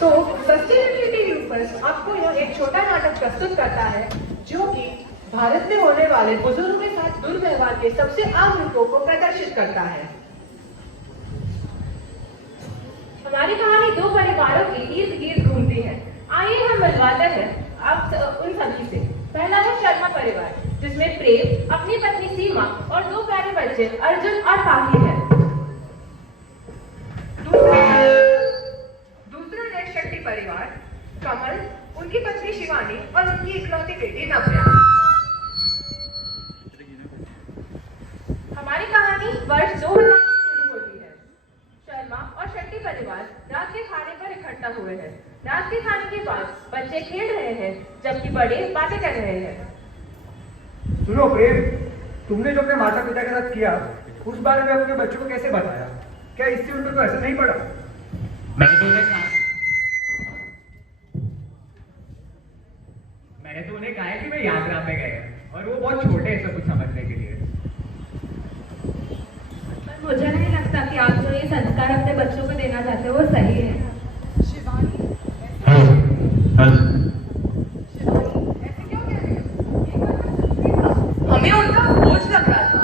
तो सस्टेनेबिलिटी यूपर्स आपको यह एक छोटा नाटक प्रस्तुत करता है जो कि भारत में होने वाले बुजुर्गों के साथ दुर्व्यवहार के सबसे आम रूपों को प्रदर्शित करता है। हमारी कहानी दो परिवारों के इर्द गिर्द घूमती है। आइए हम मिलवाते हैं आप उन सभी से। पहला है शर्मा परिवार, जिसमें प्रेम, अपनी पत्नी सीमा और दो प्यारे बच्चे अर्जुन और पाखी हैं। दूसरा है शक्ति परिवार, कमल, उनकी पत्नी शिवानी और उनकी इकलौती बेटी नव्या। हमारी कहानी वर्ष 2000 में शुरू होती है। शर्मा और शक्ति परिवार रात के खाने पर इकट्ठा हुए हैं। रात के खाने के बाद बच्चे खेल रहे हैं जबकि बड़े बातें कर रहे हैं। सुनो प्रेम, तुमने जो अपने माता पिता के साथ किया उस बारे में अपने बच्चों को कैसे बताया? क्या इससे उन पर कोई असर नहीं पड़ा? मैंने तो उन्हें कहा है कि मैं यात्रा पे गए और वो बहुत छोटे हैं सब कुछ समझने के लिए। मुझे नहीं लगता कि आप जो ये संस्कार अपने बच्चों को देना चाहते हो वो सही है। शिवानी ऐसे क्यों कह रही हो? हमें उनका बोझ लग रहा था।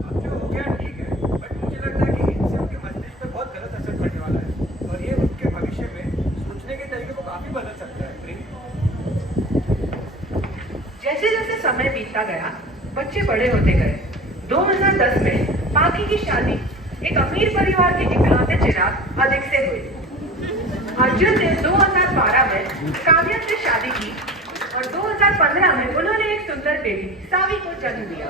अब जो हो गया ठीक है, बट मुझे लगता है कि इससे उनके मस्तिष्क पे बहुत गलत असर पड़ने वाला है और ये उनके भविष्य में सोचने के तरीके को काफी बदल सकता है। प्रेम, जैसे जैसे समय बीतता गया, बच्चे बड़े होते गए। 2010 में पाखी की शादी एक अमीर परिवार के इकलौते चिराग अधिक से हुई। अर्जुन ने 2012 में काव्या से शादी की और 2015 में उन्होंने एक सुंदर बेटी सावी को जन्म दिया।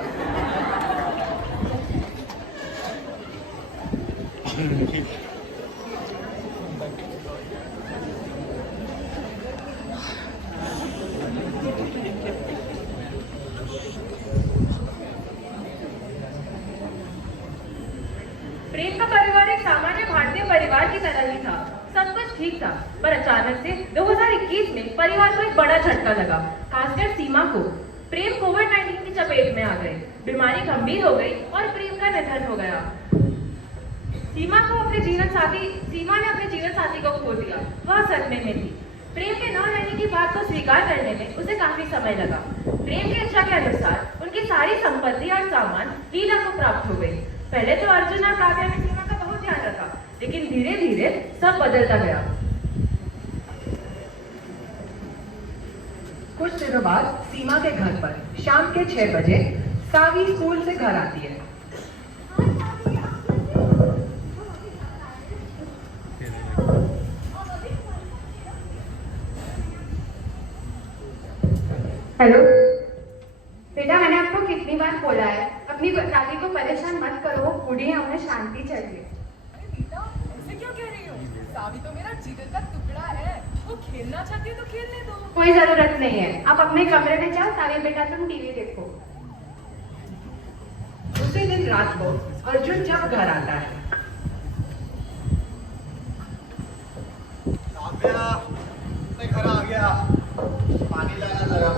प्रेम का परिवार एक सामान्य भारतीय परिवार की तरह ही था। सब कुछ ठीक था, पर अचानक से 2021 में परिवार को एक बड़ा झटका लगा, खासकर सीमा को। प्रेम कोविड-19 की चपेट में आ गए। बीमारी गंभीर हो गई और प्रेम का निधन हो गया। सीमा ने अपने जीवन साथी को खो दिया। वह सदमे में थी। प्रेम के न रहने की बात को स्वीकार करने में उसे काफी समय लगा। प्रेम की इच्छा के अनुसार उनकी सारी संपत्ति और सामान लीला को प्राप्त हो गई। पहले तो अर्जुन और काव्या ने सीमा का बहुत ध्यान रखा, लेकिन धीरे धीरे सब बदलता गया। कुछ दिनों बाद सीमा के घर पर शाम के 6 बजे सावी स्कूल से घर आती है। हेलो बेटा, मैंने आपको कितनी बार बोला है अपनी दादी को परेशान मत करो, बूढ़ी है, उन्हें शांति चाहिए। अरे बेटा, ऐसे क्यों कह रही हो? सावी तो मेरा जिगर का टुकड़ा है, वो खेलना चाहती है तो खेलने दो। कोई जरूरत नहीं है, आप अपने कमरे में जाओ। सावी बेटा, तुम टीवी देखो। उसी दिन रात को अर्जुन जब घर आता है, काव्या, मैं घर आ गया, पानी लाना जरा।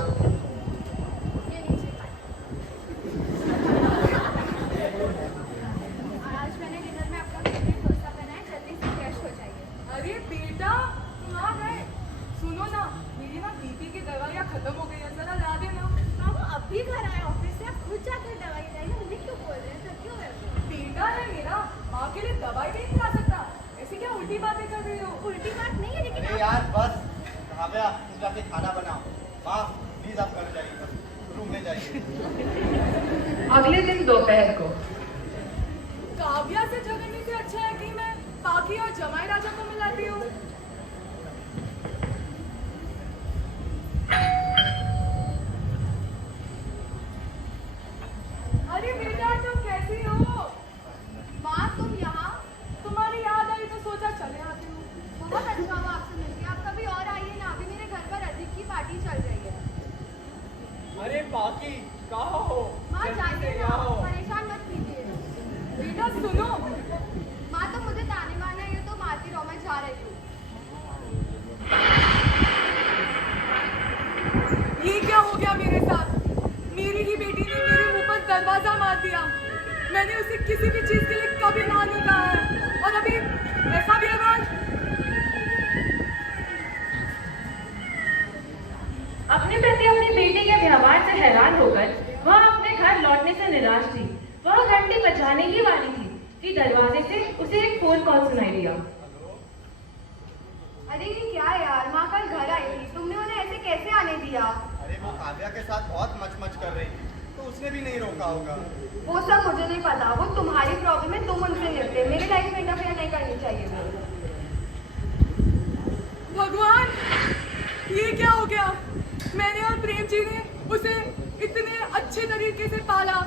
आज मैंने डिनर में आपका फेवरेट डोसा बनाया, जल्दी से फ्रेश हो जाइए। अरे बेटा, तुम आ गए। सुनो ना, मेरी ना बीपी की दवाइयाँ खत्म हो गई है, जरा ला देना। मामू अब भी घर आए ऑफिस से, आप खुद जाकर दवाई लाइए। उन्हें क्यों बोल रहे हैं? सर क्यों है? बेटा है मेरा, माँ के लिए दवाई नहीं खा सकता। ऐसी क्या उल्टी बातें कर रही हो? उल्टी बात नहीं है, लेकिन अरे यार बस, काव्या जाके खाना बनाओ। माँ प्लीज आप घर जाइए, बस रूम में जाइए। अगले दिन दोपहर को काव्या से झगड़ने से अच्छा है कि मैं पाखी और जमाई राजा को मिलाती हूँ। अरे बेटा, तुम कैसी हो? माँ तुम यहाँ? तुम्हारी याद आई तो सोचा चले आती हूँ। बहुत अच्छा हुआ आपसे मिलके। आप कभी और आइए ना, अभी मेरे घर पर अधिक की पार्टी चल रही है। अरे पाकी कहाँ हो? माँ जल्दी जाइए से ना, आओ। परेशान मत कीजिए। बेटा सुनो, माँ तो मुझे ताने मारना, ये तो मारती रहो, मैं जा रही हूँ। ये क्या हो गया मेरे साथ? मेरी ही बेटी ने मेरे मुंह पर दरवाजा मार दिया। मैंने उसे किसी भी चीज के लिए कभी ना नहीं कहा है और अभी ऐसा व्यवहार। कॉल सुनाई दिया। अरे ये क्या यार, माँ कल घर आई थी, तुमने उन्हें ऐसे कैसे आने दिया? अरे वो काव्या के साथ बहुत मच कर रही थी, तो उसने भी नहीं रोका होगा। वो सब मुझे नहीं पता, वो तुम्हारी प्रॉब्लम है, तुम उनसे निपटे, मेरे लाइफ में इंटरफेयर नहीं करनी चाहिए वो। भगवान, ये क्या हो गया? मैंने और प्रेम जी ने उसे इतने अच्छे तरीके से पाला,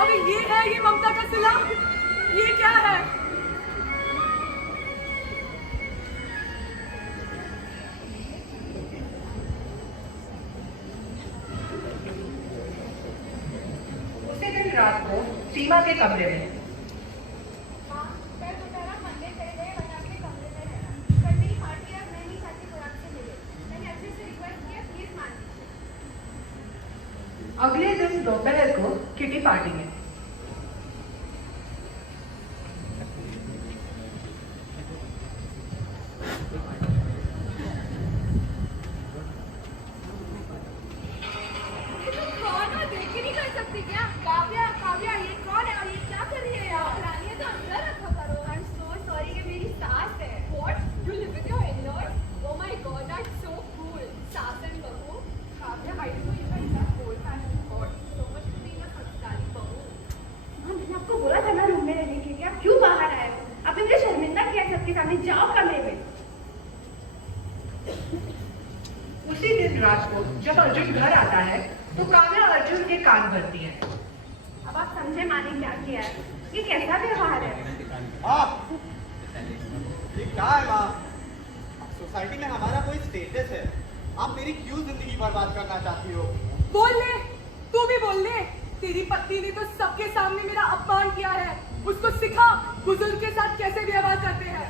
अबे ये है ये ममता का सिला? ये क्या है? उसी दिन रात को सीमा के कमरे में हाँ, कल दोपहर मंदिर चले गए, वरना अपने कमरे में रहना। कल मेरी पार्टी है, मैं नहीं चाहती कोई आपसे मिले। मैंने अच्छे से रिक्वेस्ट किया, प्लीज मान लीजिए। अगले दिन दोपहर को किटी पार्टी में कौन हो, देख ही नहीं कर सकती क्या? काव्या, काव्या, ये कौन है और ये क्या कर रही है यार? रानिया तो अंदर रखा करो। I'm so sorry, ये मेरी सास है। What? You live with your in-laws? Oh my God, that's so cool. सास and बहू? Kavya, why do you guys have old-fashioned thoughts? So much to being a संस्कारी बहू. हाँ, मैंने आपको बोला था ना रूम में रहने के लिए, आप क्यों बाहर आए हो? आपने मुझे शर्मिंदा किया सबके सामने, जाओ कमरे में। उसी दिन रात को जब अर्जुन घर आता है तो काव्या अर्जुन के कान भरती है। अब आप समझे माने क्या किया है? ये कैसा व्यवहार है? माँ, ये क्या है माँ? सोसाइटी में हमारा कोई स्टेटस है, आप मेरी क्यों जिंदगी बर्बाद करना चाहती हो? बोल ले, तू भी बोल ले। तेरी पत्नी ने तो सबके सामने मेरा अपमान किया है, उसको सिखा बुजुर्ग के साथ कैसे व्यवहार करते हैं।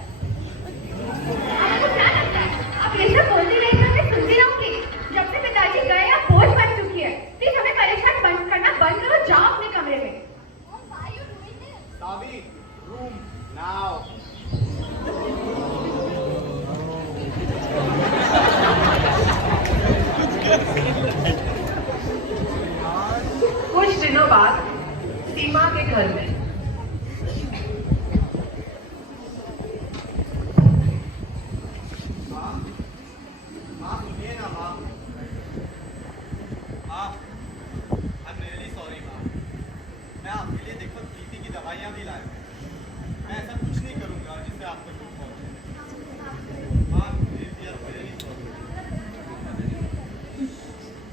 आपको क्या लगता है? आप ये सब बोलती रहेंगे, मैं सुनती रहूंगी। जब से पिताजी गए, आप बोझ बन चुकी है। प्लीज हमें परेशान बंद करना बंद करो, जाओ अपने कमरे में। सावी, रूम नाउ। कुछ दिनों बाद सीमा के घर में माँ सुनिए ना माँ। माँ, I'm really sorry माँ। मैं आपके लिए देखो प्रीति की दवाइयाँ भी लाया हूँ। मैं ऐसा कुछ नहीं करूँगा जिससे आपको दुख पहुँचे। माँ, really sorry।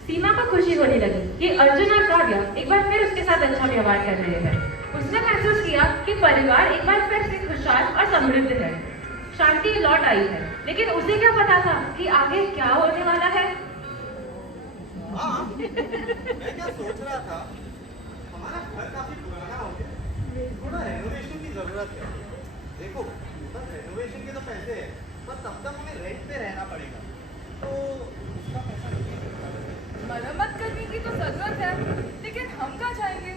सीमा को खुशी होने लगी कि अर्जुन और काव्या एक बार फिर उसके साथ अच्छा व्यवहार कर रहे हैं। उसने महसूस किया कि परिवार एक बार फिर से खुशहाल और समृद्ध है। शांति लौट आई है, लेकिन उसे क्या पता था कि आगे क्या होने वाला है। हाँ, मैं क्या सोच रहा था, हमारा घर काफी पुराना हो गया, थोड़ा रेनोवेशन की जरूरत है। देखो, बस रेनोवेशन के तो पैसे हैं, पर तब तक हमें रेंट पे रहना पड़ेगा, तो उसका पैसा नहीं। मरम्मत करने की तो जरूरत है, लेकिन हम कहाँ जाएंगे?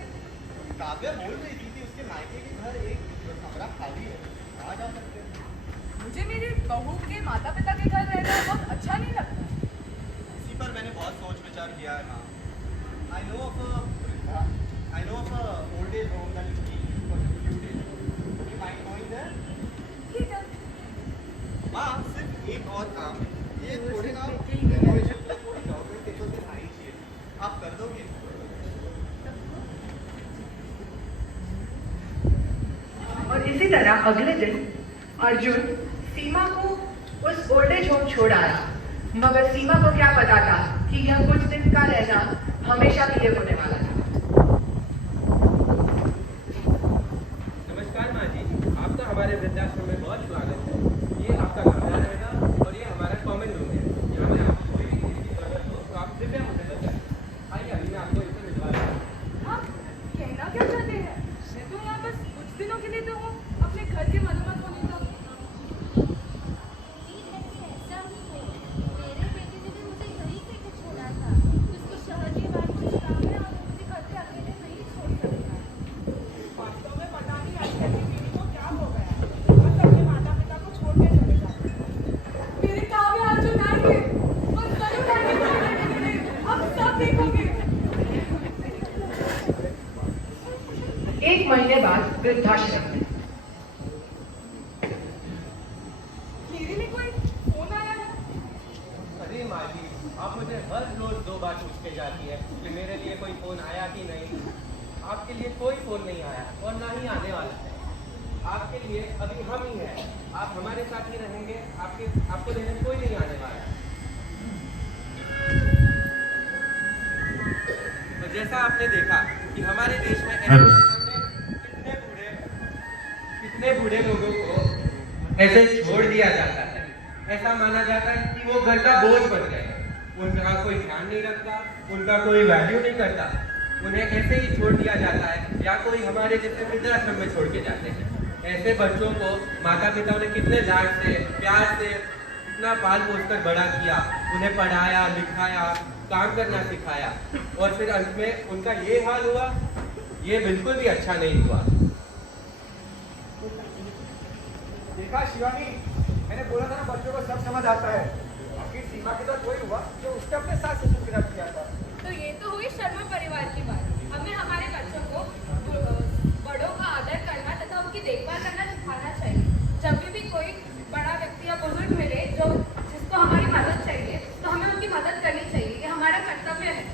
काव्या बोल रही थी कि उसके मायके के घर एक कमरा खाली है, आ जा सकते हैं। मुझे मेरी बहू के माता पिता के घर रहना बहुत अच्छा नहीं लगता। इसी पर मैंने बहुत सोच विचार किया है माँ। I know of a old age home that is being for a few days. Would you mind going there? ठीक है। माँ, सिर्फ एक और काम, ये थोड़ी ना रेनोवेशन पे थोड़ी डॉक्यूमेंटेशन से साइन चाहिए, आप कर दोगे? और इसी तरह अगले दिन अर्जुन सीमा को उस ओल्ड एज होम छोड़ आया, मगर सीमा को क्या पता था कि यह कुछ दिन का रहना हमेशा के लिए होने वाला था। नमस्कार माँ जी, आपका हमारे वृद्धाश्रम में बहुत स्वागत है। ये आपका कमरा रहेगा और ये हमारा कॉमन रूम है। यहाँ में आपको कोई भी चीज़ की जरूरत हो तो आप कृपया मुझे बताएं। आइए अभी मैं आपको इनसे मिलवा रहा हूँ। आप कहना क्या चाहते हैं? मैं तो यहाँ बस कुछ दिनों के लिए तो हूँ, अपने घर के मरम्मत होने तक। ऐसा ही है। मेरे बेटे ने भी मुझे यहीं से छोड़ा था। उसको शहर के बाहर कुछ काम है और वो मुझे घर पे अकेले नहीं छोड़ सकता। वास्तव में पता नहीं आजकल की पीढ़ी को क्या हो गया है, बस अपने माता पिता को छोड़ के चले जाते हैं। मेरे काव्या अर्जुन आएंगे और जरूर आएंगे, हम सब देखोगे। एक महीने बाद वृद्धाश्रम में पूछते जाती है कि मेरे लिए कोई फ़ोन आया कि नहीं। आपके लिए कोई फ़ोन नहीं आया और ना ही आने वाला है। आपके लिए अभी हम ही हैं, आप हमारे साथ ही रहेंगे, आपको लेने कोई नहीं आने वाला है। तो जैसा आपने देखा कि हमारे देश में कितने बूढ़े लोगों को ऐसे छोड़ दिया जाता है। ऐसा माना जाता है कि वो घर का बोझ बन गए, उनका कोई ध्यान नहीं रखता, उनका कोई वैल्यू नहीं करता, उन्हें ऐसे ही छोड़ दिया जाता है या कोई हमारे जैसे वृद्धाश्रम में छोड़ के जाते हैं। ऐसे बच्चों को माता पिता ने कितने लाड से प्यार से इतना पाल पोस कर बड़ा किया, उन्हें पढ़ाया लिखाया, काम करना सिखाया और फिर अंत में उनका ये हाल हुआ। ये बिल्कुल भी अच्छा नहीं हुआ। देखा शिवानी, मैंने बोला था ना बच्चों को सब समझ आता है। आखिर सीमा के साथ वही हुआ जो उसने अपने सास ससुर के साथ किया था। तो ये तो हुई शर्मा परिवार की बात। हमें हमारे बच्चों को बड़ों का आदर करना तथा उनकी देखभाल करना सिखाना चाहिए। जब भी कोई बड़ा व्यक्ति या बुजुर्ग मिले जिसको हमारी मदद चाहिए तो हमें उनकी मदद करनी चाहिए, ये हमारा कर्तव्य है।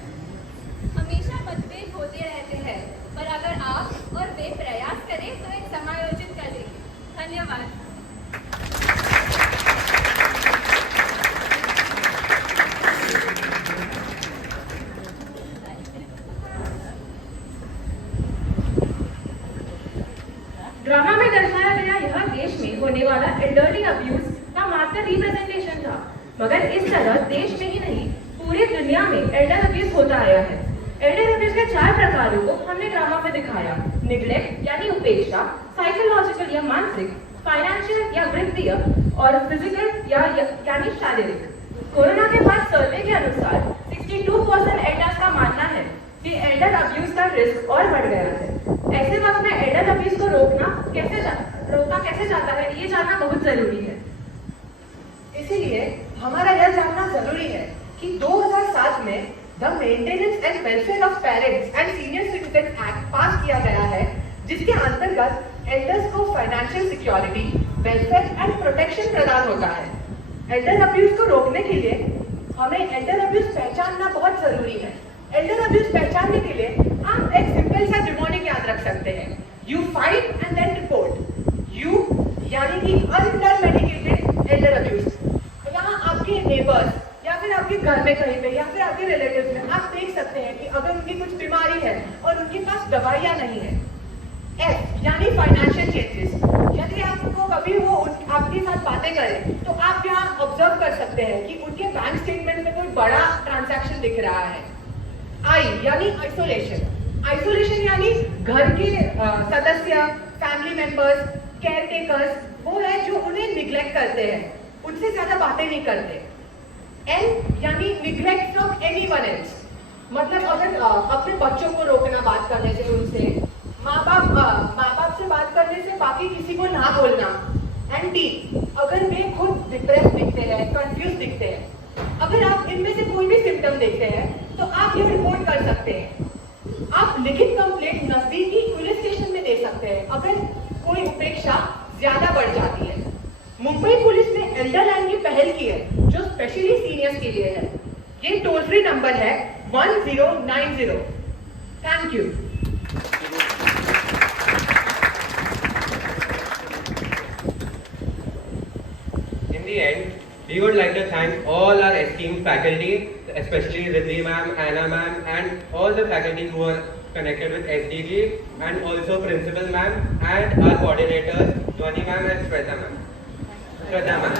हमेशा मतभेद होते रहते हैं, पर अगर आप और वे प्रयास करें तो एक समायोजित कर लेंगे। धन्यवाद। ड्रामा में दर्शाया गया यह देश में होने वाला एल्डरली अब्यूज का मात्र रिप्रेजेंटेशन था, मगर इस तरह देश में ही नहीं पूरी दुनिया में एल्डर अब्यूज होता आया है। एल्डर अब्यूज के 4 प्रकारों को हमने ड्रामा में दिखाया। निग्लेक्ट यानी उपेक्षा, साइकोलॉजिकल या मानसिक, फाइनेंशियल या वित्तीय और फिजिकल यानी शारीरिक। कोरोना के बाद सर्वे के अनुसार 62% एल्डर्स का मानना है कि एल्डर अब्यूज का रिस्क और बढ़ गया है। ऐसे वक्त में एल्डर अब्यूज को रोका कैसे जाता है, ये जानना बहुत जरूरी है। इसीलिए हमारा यह जानना जरूरी है कि 2007 में the maintenance and welfare of parents and senior citizen act पास किया गया है, जिसके अंतर्गत एल्डर्स को financial security, welfare and protection प्रदान होता है। एल्डर अब्यूज को रोकने के लिए हमें एल्डर अब्यूज पहचानना बहुत जरूरी है। एल्डर अब्यूज पहचानने के लिए आप एक सिंपल सा निमोनिक याद रख सकते हैं। You find and then report. U यानी कि अंडर मेडिकेटेड एल्डर अब्यूज। यहाँ आपके नेबर्स या फिर आपके घर में कहीं पे या फिर आपके रिलेटिव्स में आप देख सकते हैं कि अगर उनकी कुछ बीमारी है और उनके पास दवाइयाँ नहीं है। एफ यानी फाइनेंशियल चेंजेस। यदि आपको कभी वो आपके साथ बातें करें तो आप यहाँ ऑब्जर्व कर सकते हैं कि उनके बैंक स्टेटमेंट में कोई बड़ा ट्रांजैक्शन दिख रहा है। आई यानी आइसोलेशन। आइसोलेशन यानी घर के सदस्य, फैमिली मेंबर्स, केयर टेकर्स वो है जो उन्हें निग्लेक्ट करते हैं, उनसे ज्यादा बातें नहीं करते। एन यानी निग्लेक्ट फ्रॉम एनीवन एल्स। मतलब अगर अपने बच्चों को रोकना बात करने से, उनसे माँ बाप से बात करने से बाकी किसी को ना बोलना। एंड डी अगर वे खुद डिप्रेस दिखते हैं, कंफ्यूज दिखते हैं। अगर आप इनमें से कोई भी सिम्टम देखते हैं तो आप ये रिपोर्ट कर सकते हैं। आप लिखित कंप्लेंट नजदीकी पुलिस स्टेशन में दे सकते हैं अगर कोई उपेक्षा ज्यादा बढ़ जाती है। मुंबई पुलिस ने एल्डर लाइन की पहल की है जो स्पेशली सीनियर्स के लिए है। ये टोल फ्री नंबर है 1090। Thank you. In the end, we would like to thank all our esteemed faculty, especially Riddhi ma'am, Anna ma'am, and all the faculty who are connected with SDG, and also principal ma'am and our coordinators, Dhwani ma'am and Shweta ma'am. Shweta ma'am.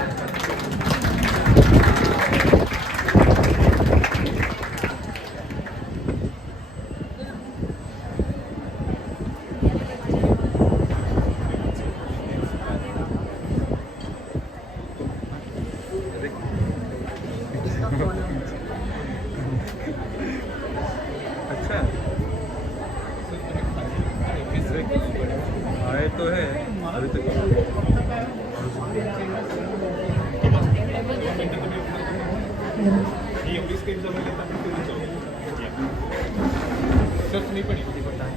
अच्छा आए तो है अभी तक search नहीं पड़ी मुझे पता है।